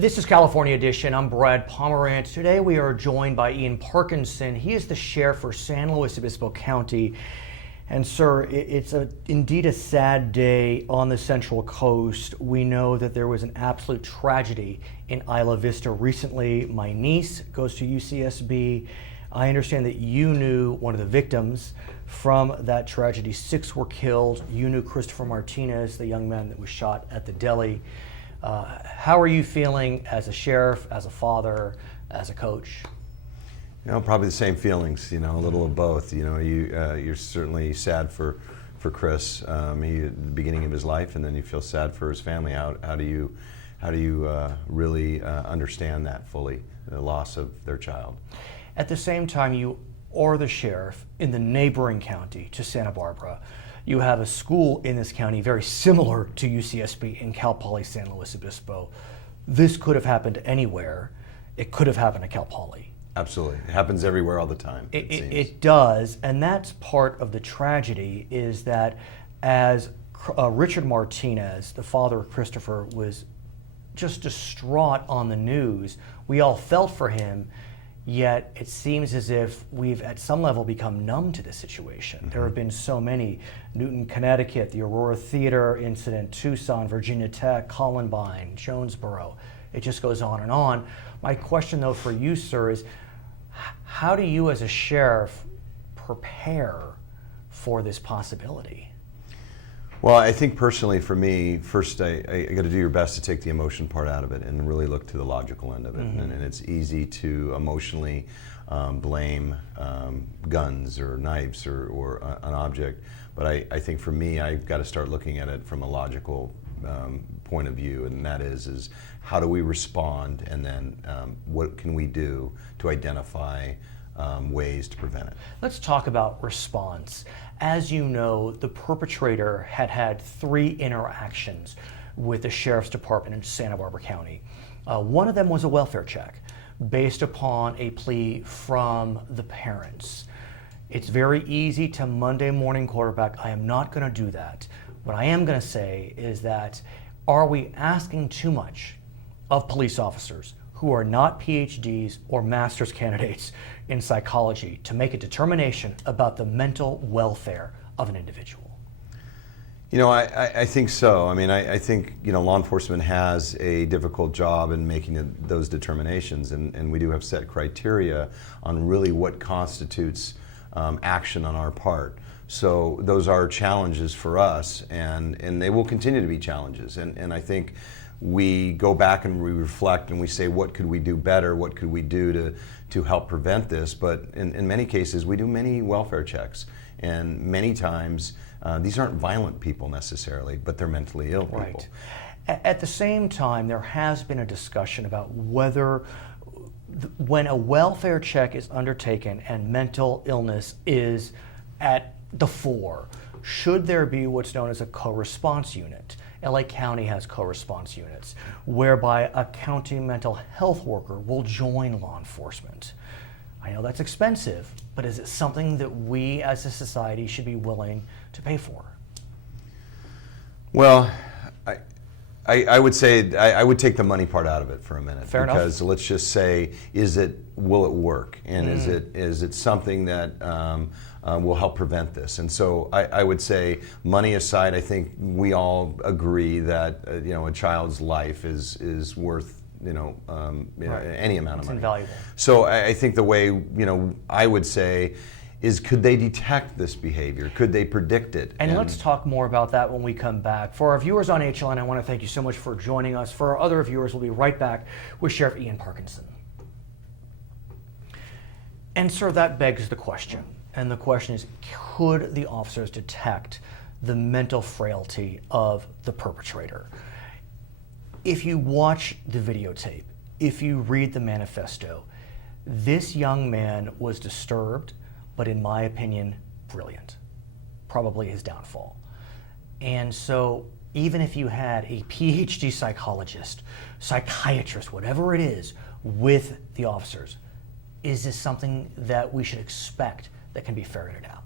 This is California Edition. I'm Brad Pomerant. Today we are joined by Ian Parkinson. He is the sheriff for San Luis Obispo County. And sir, it's indeed a sad day on the Central Coast. We know that there was an absolute tragedy in Isla Vista recently. My niece goes to UCSB. I understand that you knew one of the victims from that tragedy. 6 were killed. You knew Christopher Martinez, the young man that was shot at the deli. How are you feeling as a sheriff, as a father, as a coach? You know, probably the same feelings. You know, a little of both. You know, you're certainly sad for Chris. He at the beginning of his life, and then you feel sad for his family. How do you really understand that fully, the loss of their child? At the same time, you are the sheriff in the neighboring county to Santa Barbara. You have a school in this county very similar to UCSB in Cal Poly San Luis Obispo. This could have happened anywhere. It could have happened at Cal Poly. Absolutely. It happens everywhere all the time. It does, and that's part of the tragedy, is that as Richard Martinez, the father of Christopher, was just distraught on the news, we all felt for him. Yet it seems as if we've at some level become numb to the situation. Mm-hmm. There have been so many: Newton, Connecticut, the Aurora Theater incident, Tucson, Virginia Tech, Columbine, Jonesboro. It just goes on and on. My question though for you, sir, is how do you as a sheriff prepare for this possibility? Well, I think personally for me, first I got to do your best to take the emotion part out of it and really look to the logical end of it. Mm-hmm. And it's easy to emotionally blame guns or knives or an object. But I think for me, I've got to start looking at it from a logical point of view, and that is how do we respond, and then what can we do to identify ways to prevent it. Let's talk about response. As you know, the perpetrator had 3 interactions with the Sheriff's Department in Santa Barbara County. One of them was a welfare check based upon a plea from the parents. It's very easy to Monday morning quarterback. I am not going to do that. What I am going to say is that, are we asking too much of police officers who are not PhDs or master's candidates in psychology to make a determination about the mental welfare of an individual? You know, I think so. I mean, I think, you know, law enforcement has a difficult job in making those determinations, and we do have set criteria on really what constitutes action on our part. So those are challenges for us, and they will continue to be challenges. And I think we go back and we reflect and we say, what could we do better? What could we do to help prevent this? But in many cases, we do many welfare checks. And many times, these aren't violent people necessarily, but they're mentally ill people. Right. At the same time, there has been a discussion about whether when a welfare check is undertaken and mental illness is at the fore, should there be what's known as a co-response unit? LA County has co-response units whereby a county mental health worker will join law enforcement. I know that's expensive, but is it something that we as a society should be willing to pay for? Well, I would say I would take the money part out of it for a minute. Fair because enough. Let's just say, will it work? And is it something that will help prevent this? And so I would say, money aside, I think we all agree that you know, a child's life is worth Right. any amount of money. It's invaluable. So I think the way, you know, I would say is, could they detect this behavior? Could they predict it? And let's talk more about that when we come back. For our viewers on HLN, I want to thank you so much for joining us. For our other viewers, we'll be right back with Sheriff Ian Parkinson. And sir, that begs the question. And the question is, could the officers detect the mental frailty of the perpetrator? If you watch the videotape, if you read the manifesto, this young man was disturbed, but in my opinion, brilliant. Probably his downfall. And so even if you had a PhD psychologist, psychiatrist, whatever it is, with the officers, is this something that we should expect that can be ferreted out?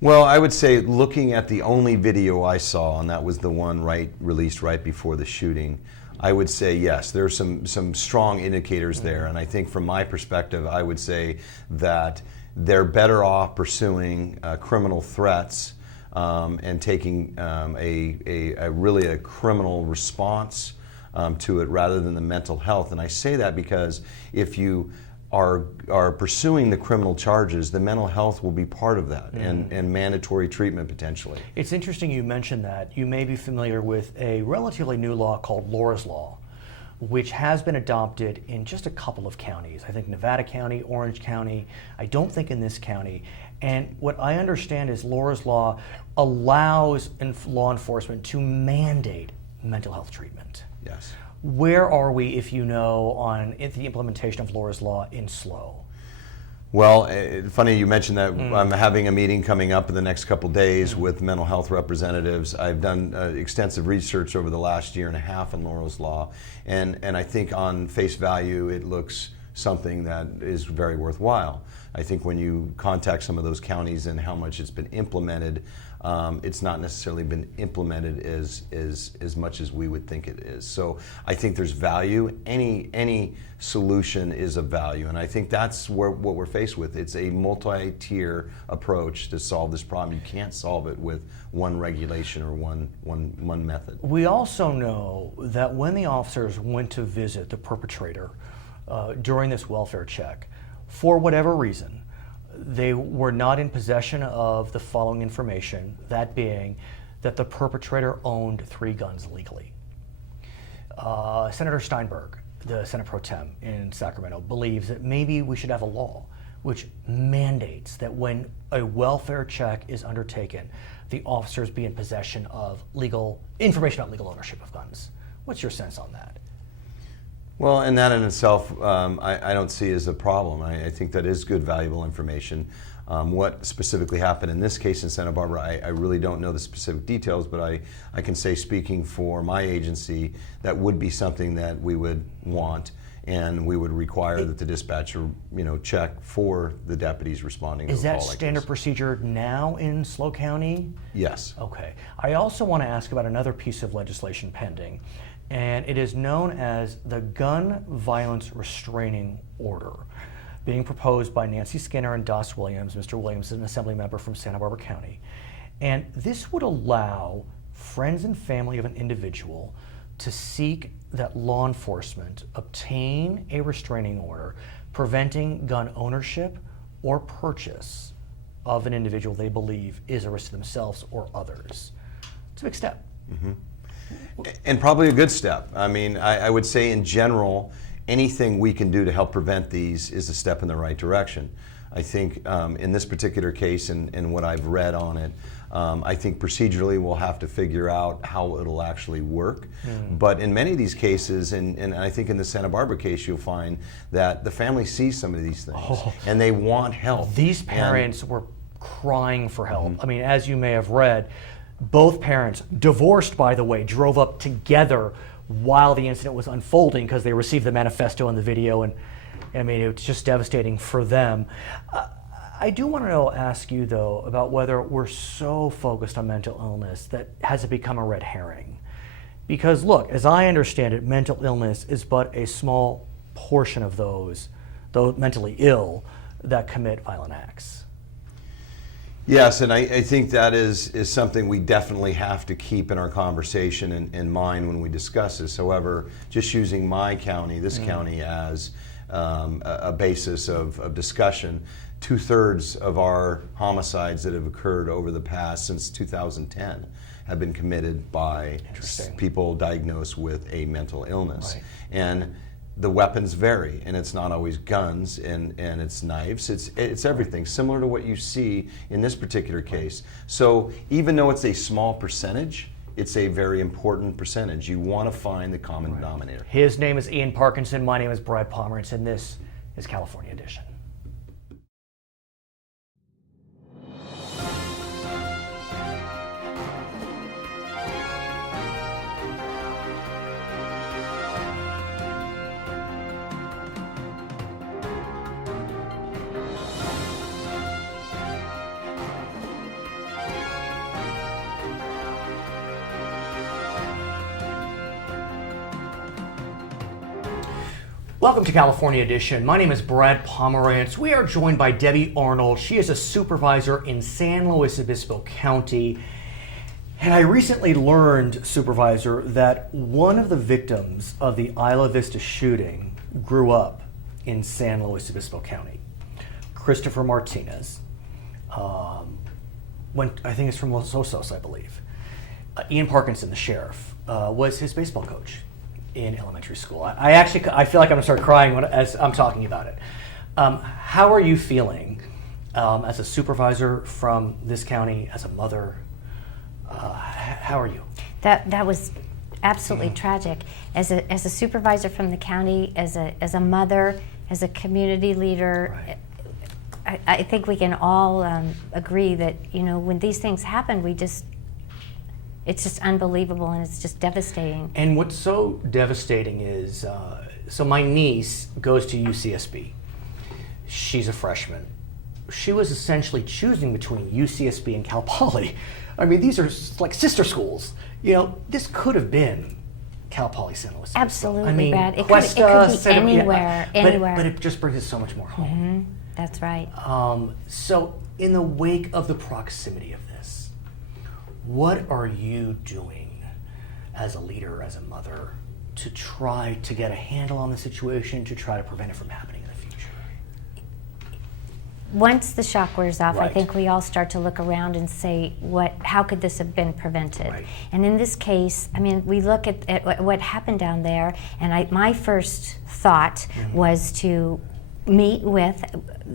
Well, I would say, looking at the only video I saw, and that was the one released right before the shooting, I would say yes, there's some strong indicators there. And I think from my perspective, I would say that they're better off pursuing criminal threats and taking a really criminal response to it rather than the mental health. And I say that because if you are pursuing the criminal charges, the mental health will be part of that and mandatory treatment potentially. It's interesting you mentioned that. You may be familiar with a relatively new law called Laura's Law, which has been adopted in just a couple of counties. I think Nevada County, Orange County, I don't think in this county. And what I understand is Laura's Law allows law enforcement to mandate mental health treatment. Yes. Where are we, if you know, on the implementation of Laura's Law in SLO? Well, funny you mentioned that. I'm having a meeting coming up in the next couple days with mental health representatives. I've done extensive research over the last year and a half on Laura's Law, and I think on face value it looks something that is very worthwhile. I think when you contact some of those counties and how much it's been implemented, it's not necessarily been implemented as much as we would think it is. So I think there's value. Any solution is of value, and I think that's what we're faced with. It's a multi-tier approach to solve this problem. You can't solve it with one regulation or one method. We also know that when the officers went to visit the perpetrator during this welfare check, for whatever reason, they were not in possession of the following information, that being that the perpetrator owned 3 guns legally. Senator Steinberg, the Senate Pro Tem in Sacramento, believes that maybe we should have a law which mandates that when a welfare check is undertaken, the officers be in possession of legal information about legal ownership of guns. What's your sense on that? Well, and that in itself, I don't see as a problem. I think that is good, valuable information. What specifically happened in this case in Santa Barbara, I really don't know the specific details, but I can say, speaking for my agency, that would be something that we would want, and we would require that the dispatcher, check for the deputies responding to a call like this. Is that standard procedure now in SLO County? Yes. Okay. I also want to ask about another piece of legislation pending, and it is known as the Gun Violence Restraining Order, being proposed by Nancy Skinner and Doss Williams. Mr. Williams is an assembly member from Santa Barbara County. And this would allow friends and family of an individual to seek that law enforcement obtain a restraining order preventing gun ownership or purchase of an individual they believe is a risk to themselves or others. It's a big step. Mm-hmm. And probably a good step. I mean, I would say in general, anything we can do to help prevent these is a step in the right direction. I think in this particular case and what I've read on it, I think procedurally we'll have to figure out how it'll actually work. But in many of these cases, and I think in the Santa Barbara case, you'll find that the family sees some of these things and they want help. These parents were crying for help. I mean, as you may have read, both parents, divorced by the way, drove up together while the incident was unfolding because they received the manifesto and the video, and I mean, it's just devastating for them. I do want to ask you though about whether we're so focused on mental illness that has it become a red herring? Because look, as I understand it, mental illness is but a small portion of those mentally ill that commit violent acts. Yes, and I think that is something we definitely have to keep in our conversation in mind when we discuss this. However, just using my county, this county, as a basis of discussion, 2/3 of our homicides that have occurred over the past since 2010 have been committed by people diagnosed with a mental illness. Right. And the weapons vary, and it's not always guns and it's knives, it's everything, similar to what you see in this particular case. So even though it's a small percentage, it's a very important percentage. You want to find the common denominator. His name is Ian Parkinson, my name is Brad Pomerantz, and this is California Edition. Welcome to California Edition. My name is Brad Pomerantz. We are joined by Debbie Arnold. She is a supervisor in San Luis Obispo County. And I recently learned, Supervisor, that one of the victims of the Isla Vista shooting grew up in San Luis Obispo County. Christopher Martinez. I think it's from Los Osos, I believe. Ian Parkinson, the sheriff, was his baseball coach in elementary school. I feel like I'm going to start crying as I'm talking about it. How are you feeling as a supervisor from this county, as a mother? How are you? That was absolutely tragic. As a supervisor from the county, as a mother, as a community leader, right. I think we can all agree that when these things happen, it's just unbelievable and it's just devastating. And what's so devastating is, so my niece goes to UCSB. She's a freshman. She was essentially choosing between UCSB and Cal Poly. I mean, these are like sister schools. This could have been Cal Poly San Luis. Absolutely, I mean, Brad. It Cuesta, could be anywhere. But it just brings it so much more home. Mm-hmm. That's right. So in the wake of the proximity of this, what are you doing as a leader, as a mother, to try to get a handle on the situation, to try to prevent it from happening in the future? Once the shock wears off, Right. I think we all start to look around and say, how could this have been prevented? Right. And in this case, I mean, we look at what happened down there, and my first thought was to meet with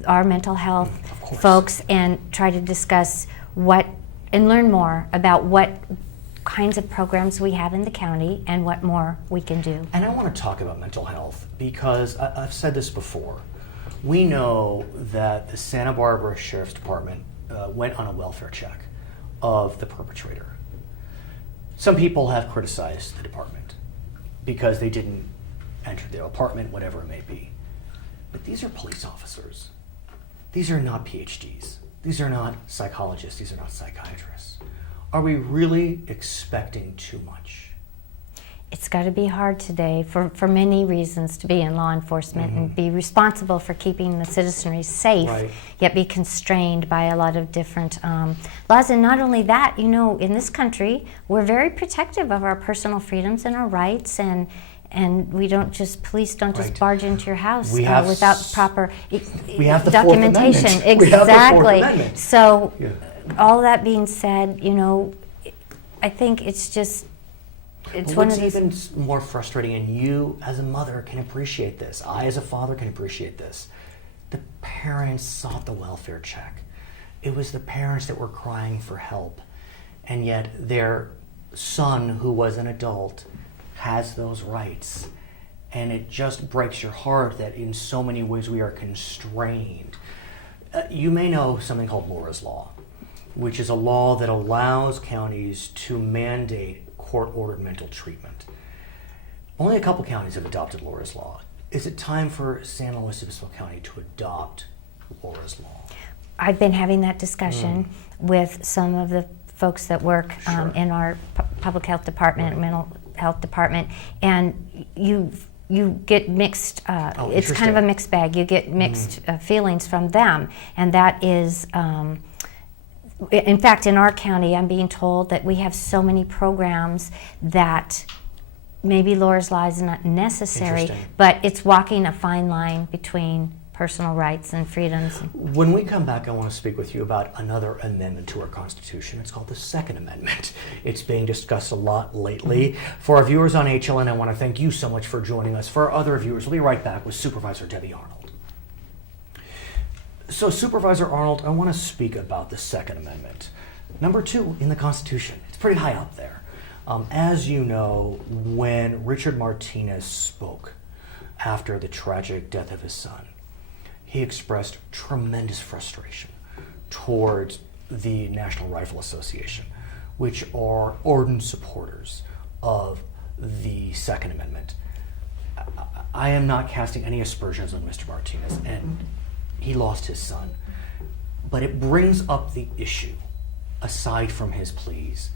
our mental health folks and try to discuss and learn more about what kinds of programs we have in the county and what more we can do. And I want to talk about mental health because I've said this before. We know that the Santa Barbara Sheriff's Department went on a welfare check of the perpetrator. Some people have criticized the department because they didn't enter their apartment, whatever it may be. But these are police officers. These are not PhDs. These are not psychologists. These are not psychiatrists. Are we really expecting too much? It's got to be hard today for many reasons to be in law enforcement and be responsible for keeping the citizenry safe, Right. yet be constrained by a lot of different laws. And not only that, in this country, we're very protective of our personal freedoms and our rights, and police don't just Right. barge into your house have without proper we have the documentation. Fourth Amendment. We have the Fourth Exactly. Amendment. So, Yeah. all that being said, I think it's just. It's But one what's of those, even more frustrating, and you as a mother can appreciate this, I as a father can appreciate this, the parents sought the welfare check. It was the parents that were crying for help, and yet their son, who was an adult, has those rights. And it just breaks your heart that in so many ways we are constrained. You may know something called Laura's Law, which is a law that allows counties to mandate court-ordered mental treatment. Only a couple counties have adopted Laura's Law. Is it time for San Luis Obispo County to adopt Laura's Law? I've been having that discussion with some of the folks that work Sure. in our public health department, Right. mental health department, and you get mixed. It's kind of a mixed bag. You get mixed feelings from them, and that is. In fact, in our county, I'm being told that we have so many programs that maybe Laura's Law is not necessary, Interesting. but it's walking a fine line between personal rights and freedoms. When we come back, I want to speak with you about another amendment to our Constitution. It's called the Second Amendment. It's being discussed a lot lately. For our viewers on HLN, I want to thank you so much for joining us. For our other viewers, we'll be right back with Supervisor Debbie Arnold. So, Supervisor Arnold, I want to speak about the Second Amendment. Number 2 in the Constitution. It's pretty high up there. As you know, when Richard Martinez spoke after the tragic death of his son, he expressed tremendous frustration towards the National Rifle Association, which are ardent supporters of the Second Amendment. I am not casting any aspersions on Mr. Martinez, and he lost his son. But it brings up the issue, aside from his pleas,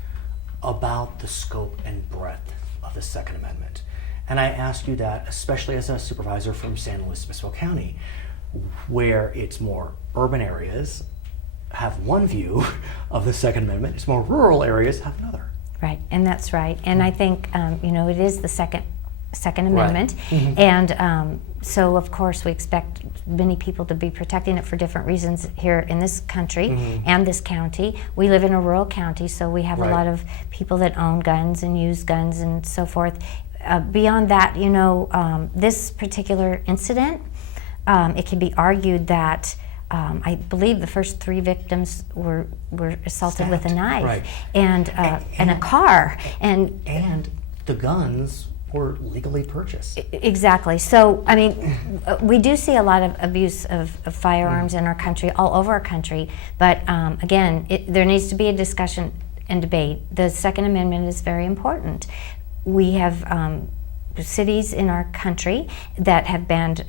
about the scope and breadth of the Second Amendment. And I ask you that, especially as a supervisor from San Luis Obispo County, where it's more urban areas have one view of the Second Amendment, it's more rural areas have another. Right, and that's right. And I think, it is the Second Amendment. Right. And so, of course, we expect many people to be protecting it for different reasons here in this country and this county. We live in a rural county, so we have a lot of people that own guns and use guns and so forth. Beyond that, this particular incident, it can be argued that I believe the first 3 victims were assaulted with a knife and a car. And the guns were legally purchased. Exactly. So, I mean, we do see a lot of abuse of firearms in our country, all over our country. But again, there needs to be a discussion and debate. The Second Amendment is very important. We have cities in our country that have banned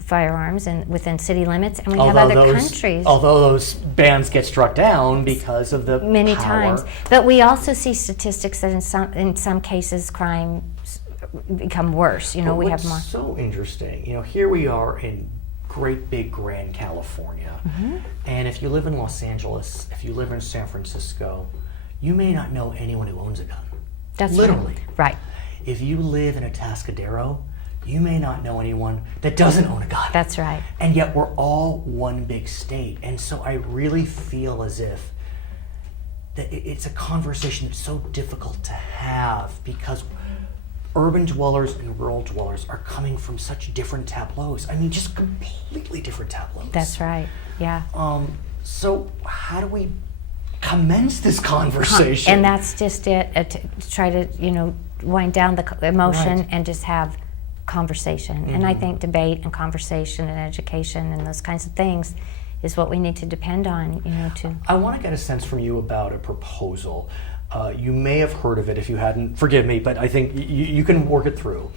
firearms and within city limits, and we have other countries. Although those bans get struck down because of the many power. times, but we also see statistics that in some cases crimes become worse. We have more. What's so interesting, here we are in great big grand California, and if you live in Los Angeles, if you live in San Francisco, you may not know anyone who owns a gun. That's literally right. If you live in a Atascadero, you may not know anyone that doesn't own a gun. That's right. And yet we're all one big state. And so I really feel as if that it's a conversation that's so difficult to have because urban dwellers and rural dwellers are coming from such different tableaus. I mean, just completely different tableaus. That's right, yeah. So how do we commence this conversation? And that's just it, to try to, wind down the emotion and just have conversation. And I think debate and conversation and education and those kinds of things is what we need to depend on, to... I want to get a sense from you about a proposal. You may have heard of it. If you hadn't, forgive me, but I think you can work it through.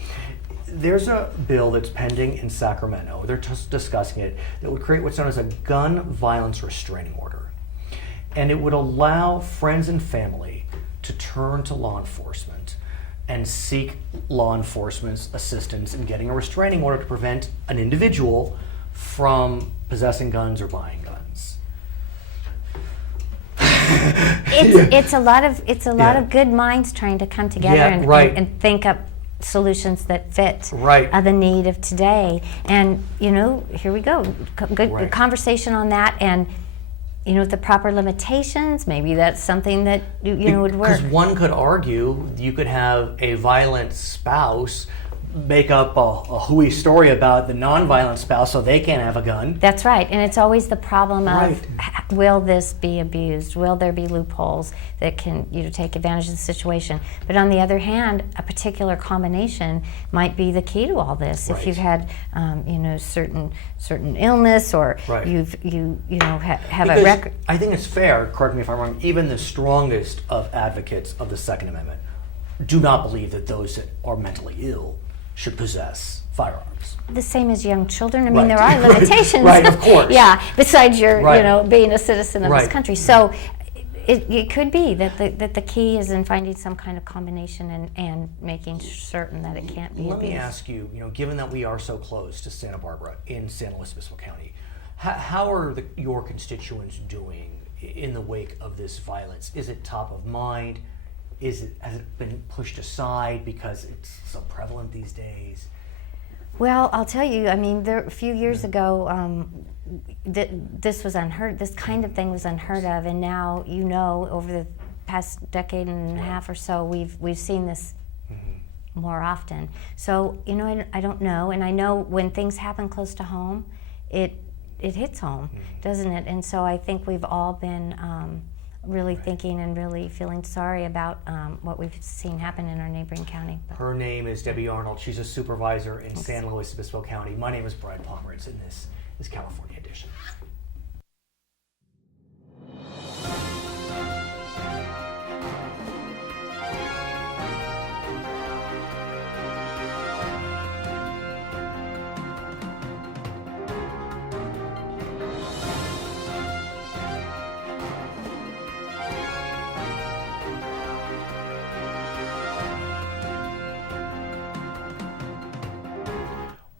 There's a bill that's pending in Sacramento. They're just discussing it that would create what's known as a gun violence restraining order. And it would allow friends and family to turn to law enforcement and seek law enforcement's assistance in getting a restraining order to prevent an individual from possessing guns or buying guns. It's a lot of good minds trying to come together and think up solutions that fit the need of today. And here we go, good conversation on that, and with the proper limitations, maybe that's something that would work. Because one could argue you could have a violent spouse make up a hooey story about the non-violent spouse so they can't have a gun. That's right, and it's always the problem of will this be abused? Will there be loopholes that can take advantage of the situation? But on the other hand, a particular combination might be the key to all this. If you've had certain illness or you've have a record. I think it's fair, correct me if I'm wrong, even the strongest of advocates of the Second Amendment do not believe that those that are mentally ill should possess firearms. The same as young children. I mean, there are limitations. Of course. Yeah, besides your, being a citizen of this country. So it could be that the key is in finding some kind of combination and making certain that it can't be abused. Let me ask you, given that we are so close to Santa Barbara in San Luis Obispo County, how are your constituents doing in the wake of this violence? Is it top of mind? Has it been pushed aside because it's so prevalent these days? Well, I'll tell you, a few years ago, this was unheard. This kind of thing was unheard of, and now over the past decade and a half or so, we've seen this more often. So I don't know, and I know when things happen close to home, it hits home, doesn't it? And so I think we've all been really thinking and really feeling sorry about what we've seen happen in our neighboring county. Her name is Debbie Arnold. She's a supervisor in San Luis Obispo County. My name is Brad Pomeranz, and this is California Edition.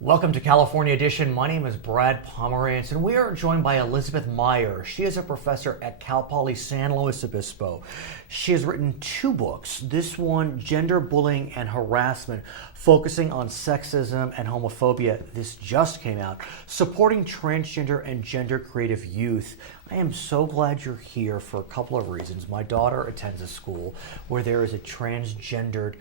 Welcome to California Edition. My name is Brad Pomerantz, and we are joined by Elizabeth Meyer. She is a professor at Cal Poly San Luis Obispo. She has written 2 books. This one, Gender Bullying and Harassment, focusing on sexism and homophobia. This just came out. Supporting transgender and gender creative youth. I am so glad you're here for a couple of reasons. My daughter attends a school where there is a transgendered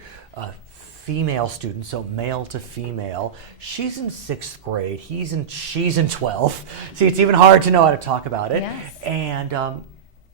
female student, so male to female. She's in 6th grade. She's in 12th. See, it's even hard to know how to talk about it. Yes. And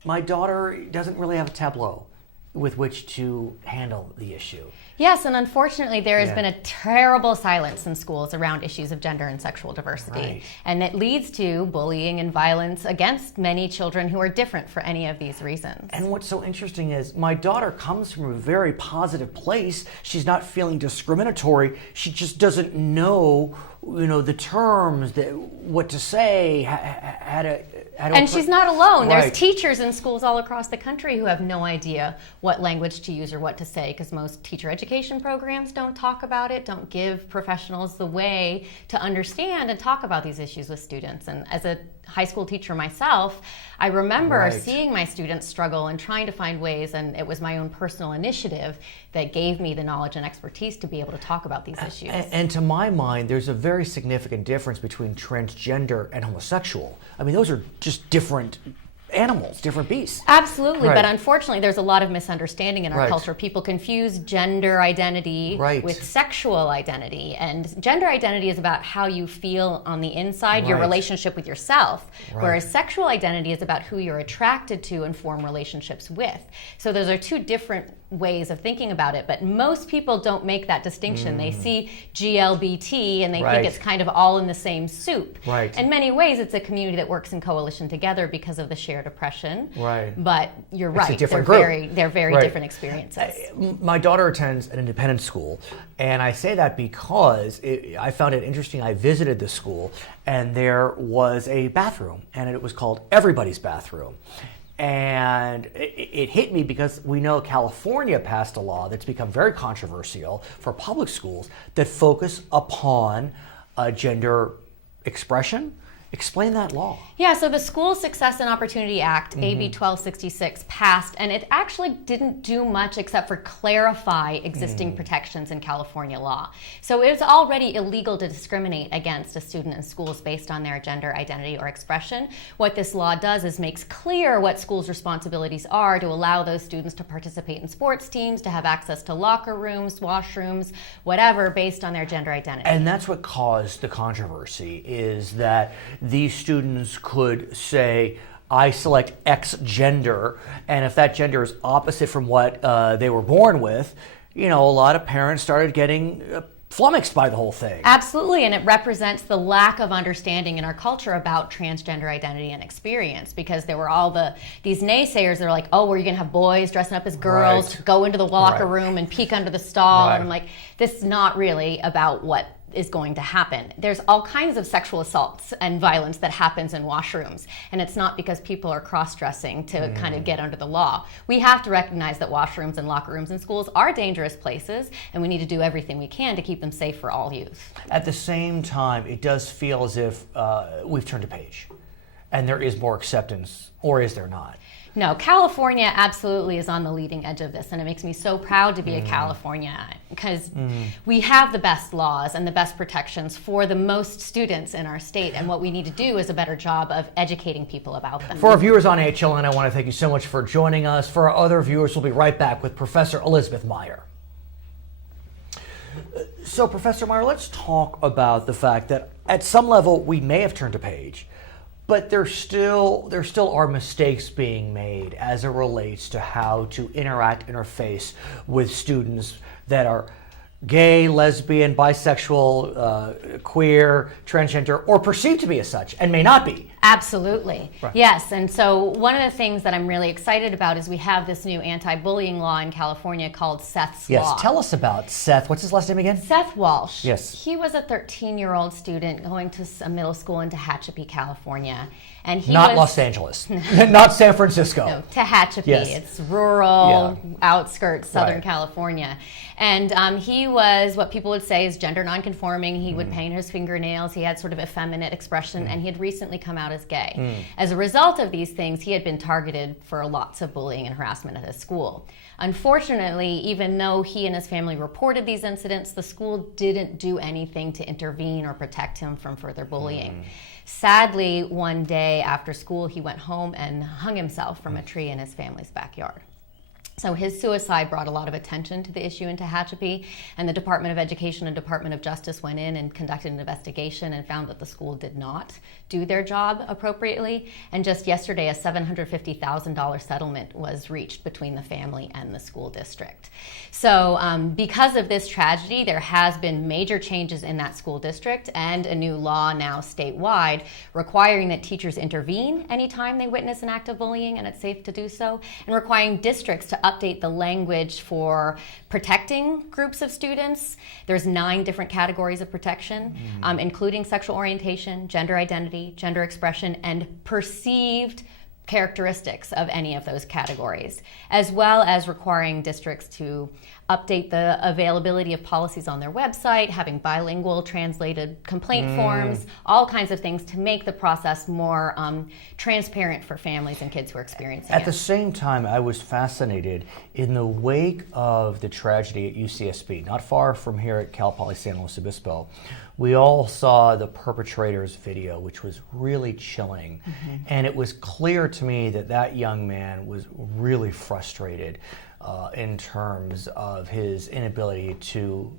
my daughter doesn't really have a tableau with which to handle the issue. Yes, and unfortunately there has Yeah. been a terrible silence in schools around issues of gender and sexual diversity. Right. And it leads to bullying and violence against many children who are different for any of these reasons. And what's so interesting is my daughter comes from a very positive place. She's not feeling discriminatory. She just doesn't know, the terms, what to say, how to And she's not alone. Right. There's teachers in schools all across the country who have no idea what language to use or what to say, because most teacher education programs don't talk about it, don't give professionals the way to understand and talk about these issues with students. And as a high school teacher myself, I remember Right. seeing my students struggle and trying to find ways, and it was my own personal initiative that gave me the knowledge and expertise to be able to talk about these issues. And to my mind, there's a very significant difference between transgender and homosexual. I mean, those are just different animals, different beasts. Absolutely, Right. but unfortunately there's a lot of misunderstanding in our Right. culture. People confuse gender identity Right. with sexual identity. And gender identity is about how you feel on the inside, your Right. relationship with yourself. Right. Whereas sexual identity is about who you're attracted to and form relationships with. So those are 2 different ways of thinking about it, but most people don't make that distinction. They see GLBT and they Right. think it's kind of all in the same soup. Right. In many ways, it's a community that works in coalition together because of the shared oppression. Right. But you're It's a right. different they're group. very Right. different experiences. My daughter attends an independent school, and I say that because I found it interesting. I visited the school, and there was a bathroom, and it was called Everybody's Bathroom. And it hit me because we know California passed a law that's become very controversial for public schools that focus upon gender expression. Explain that law. Yeah, so the School Success and Opportunity Act, AB 1266, passed, and it actually didn't do much except for clarify existing protections in California law. So it's already illegal to discriminate against a student in schools based on their gender identity or expression. What this law does is makes clear what schools' responsibilities are to allow those students to participate in sports teams, to have access to locker rooms, washrooms, whatever, based on their gender identity. And that's what caused the controversy, is that these students could say, I select X gender, and if that gender is opposite from what they were born with, a lot of parents started getting flummoxed by the whole thing. Absolutely, and it represents the lack of understanding in our culture about transgender identity and experience, because there were all these naysayers that are like, oh, were you going to have boys dressing up as girls, Right. go into the locker Right. room and peek under the stall? Right. And I'm like, this is not really about what is going to happen. There's all kinds of sexual assaults and violence that happens in washrooms, and it's not because people are cross-dressing to kind of get under the law. We have to recognize that washrooms and locker rooms in schools are dangerous places, and we need to do everything we can to keep them safe for all youth. At the same time, it does feel as if we've turned a page, and there is more acceptance, or is there not? No, California absolutely is on the leading edge of this, and it makes me so proud to be a California, because we have the best laws and the best protections for the most students in our state, and what we need to do is a better job of educating people about them. For our viewers on HLN, I want to thank you so much for joining us. For our other viewers, we'll be right back with Professor Elizabeth Meyer. So, Professor Meyer, let's talk about the fact that at some level we may have turned a page, but there still are mistakes being made as it relates to how to interface with students that are gay, lesbian, bisexual, queer, transgender, or perceived to be as such, and may not be. Absolutely. Right. Yes. And so one of the things that I'm really excited about is we have this new anti-bullying law in California called Seth's Yes, Law. tell us about Seth. What's his last name again? Seth Walsh. Yes. He was a 13-year-old student going to a middle school in Tehachapi, California. And he Not was, Los Angeles. Not San Francisco. No, Tehachapi. Yes. It's rural, Yeah. outskirts, Southern Right. California. And he was what people would say is gender nonconforming. He would paint his fingernails. He had sort of effeminate expression, and he had recently come out as gay. As a result of these things, he had been targeted for lots of bullying and harassment at his school. Unfortunately, even though he and his family reported these incidents, the school didn't do anything to intervene or protect him from further bullying. Sadly, one day after school, he went home and hung himself from a tree in his family's backyard. So his suicide brought a lot of attention to the issue in Tehachapi, and the Department of Education and Department of Justice went in and conducted an investigation and found that the school did not do their job appropriately. And just yesterday, a $750,000 settlement was reached between the family and the school district. So because of this tragedy, there has been major changes in that school district and a new law now statewide requiring that teachers intervene anytime they witness an act of bullying and it's safe to do so, and requiring districts to update the language for protecting groups of students. There's 9 different categories of protection, including sexual orientation, gender identity, gender expression, and perceived characteristics of any of those categories, as well as requiring districts to update the availability of policies on their website, having bilingual translated complaint forms, all kinds of things to make the process more transparent for families and kids who are experiencing At it. the same time, I was fascinated in the wake of the tragedy at UCSB, not far from here at Cal Poly San Luis Obispo. We all saw the perpetrator's video, which was really chilling. And it was clear to me that that young man was really frustrated in terms of his inability to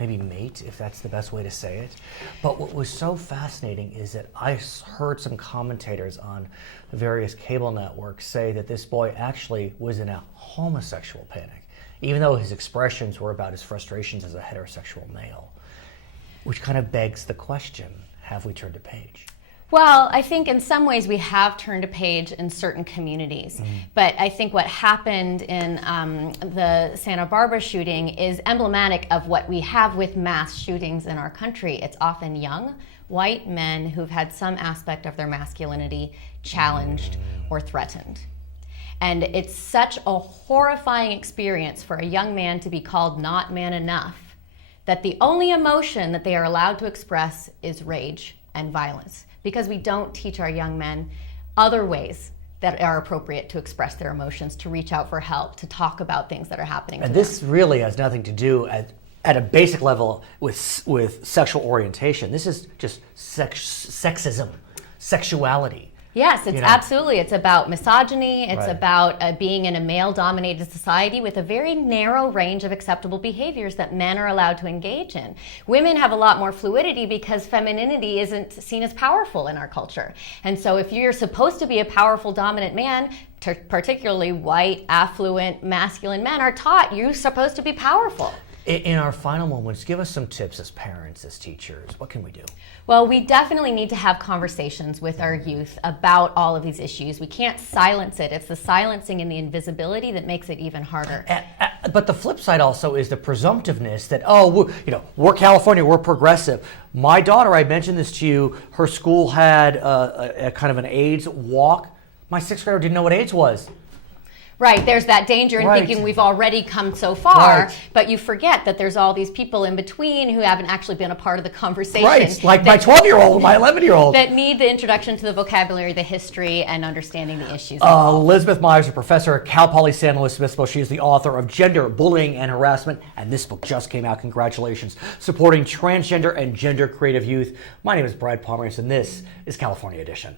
maybe mate, if that's the best way to say it. But what was so fascinating is that I heard some commentators on various cable networks say that this boy actually was in a homosexual panic, even though his expressions were about his frustrations as a heterosexual male. Which kind of begs the question, have we turned a page? Well, I think in some ways we have turned a page in certain communities, but I think what happened in the Santa Barbara shooting is emblematic of what we have with mass shootings in our country. It's often young, white men who've had some aspect of their masculinity challenged or threatened. And it's such a horrifying experience for a young man to be called not man enough that the only emotion that they are allowed to express is rage and violence, because we don't teach our young men other ways that are appropriate to express their emotions, to reach out for help, to talk about things that are happening to And them. this really has nothing to do at a basic level with sexual orientation. This is just sexism, sexuality. Yes, it's absolutely. It's about misogyny. It's Right. about being in a male-dominated society with a very narrow range of acceptable behaviors that men are allowed to engage in. Women have a lot more fluidity because femininity isn't seen as powerful in our culture. And so if you're supposed to be a powerful, dominant man, particularly white, affluent, masculine men are taught you're supposed to be powerful. In our final moments, give us some tips as parents, as teachers. What can we do? Well, we definitely need to have conversations with our youth about all of these issues. We can't silence it. It's the silencing and the invisibility that makes it even harder. But the flip side also is the presumptiveness that, we're California, we're progressive. My daughter, I mentioned this to you, her school had a kind of an AIDS walk. My 6th grader didn't know what AIDS was. Right, there's that danger in Right. thinking we've already come so far, Right. but you forget that there's all these people in between who haven't actually been a part of the conversation. Right, like my 12-year-old, my 11-year-old. That need the introduction to the vocabulary, the history, and understanding the issues. Elizabeth Meyer is a professor at Cal Poly San Luis Obispo. She is the author of Gender, Bullying, and Harassment, and this book just came out. Congratulations. Supporting transgender and gender creative youth. My name is Brad Pomerantz, and this is California Edition.